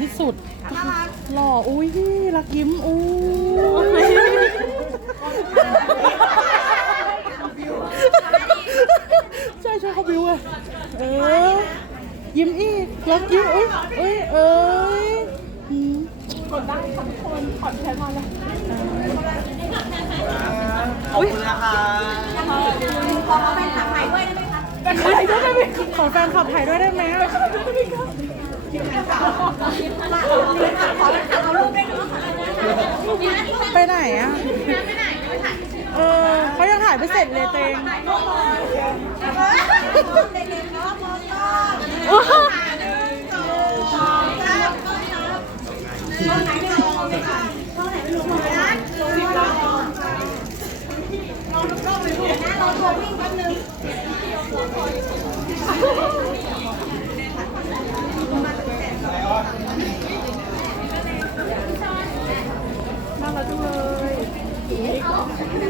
ที่สุด หล่ออุ้ยรักยิ้มอู้ใช่ใช่เขาบิวอะเออยิ้มอีกรักยิ้มอุ้ยอุ้ยเอ้ยอืมขอบคุณนะคะ ถ่ายด้วยได้ไหมขอแฟนขับถ่ายด้วยได้ไหมไปไหนอะเออเขายังถ่ายไม่เสร็จเลยเตง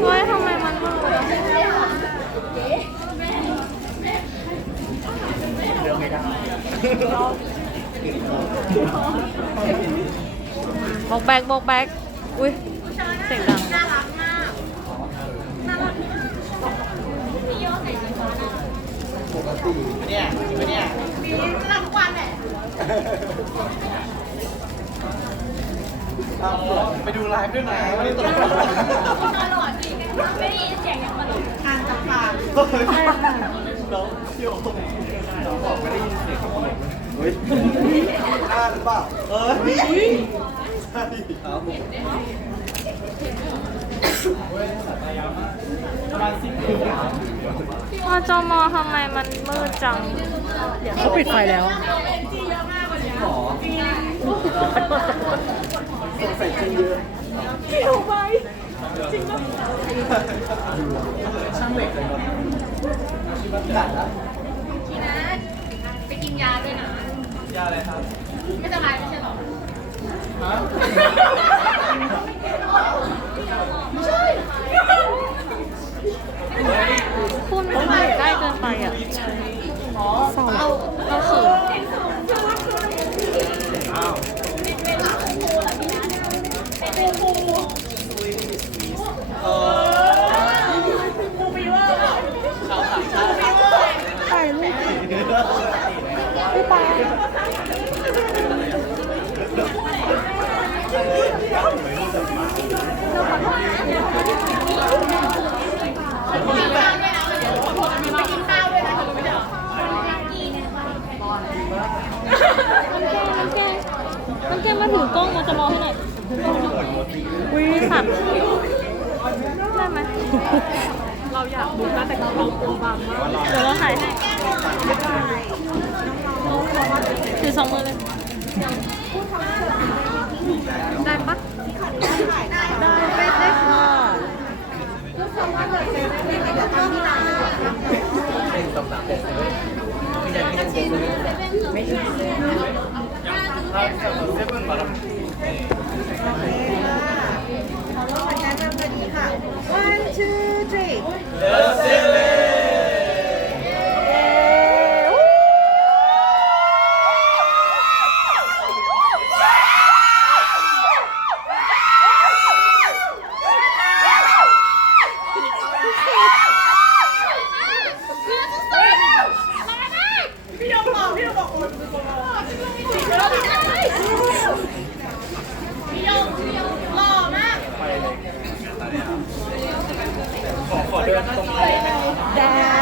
เฮ้ยทำไมมันมืดอะบอกแบกบอกแบกอุ้ยเสียงดังเนี่ยจริงปะเนี่ยมีรับทุกวันแหละ ไปดูไลฟ์ด้วยนะไม่ได้ตลกตลอดจริงไม่ได้ยินเสียงยังตลกน้องเที่ยวน้องบอกไม่ได้ยินเสียงเขาตลกเฮ้ยอ่าหรือเปล่าเออใช่ครับผมประมาณสิบปีพอจอมอทำไมมันมืดจังเขาปิดไฟแล้วหมอ สงสัยจริงเยอะเกี่ยวไปจริงปะช่างเหล็กเลยนะกัดแล้วทีนะไปกินยาด้วยนะ ยาอะไรครับ ไม่สบายไม่ใช่หรอฮะ คุณมันอยู่ใกล้เกินไปอะ เศร้า เราเราเขิน เออชาวต่างชาติ ถ่ายรูปพี่ปา มันแกมาถือกล้องมาจะรอให้หน่อย อุ้ย สัตว์ได้ไหม เราอยากดูนะแต่เราเราตัวบางมากเดี๋ยวเราถ่ายให้ถือสองมือเลย ได้ปะได้ไปได้ค่ะเขอขอเดินตร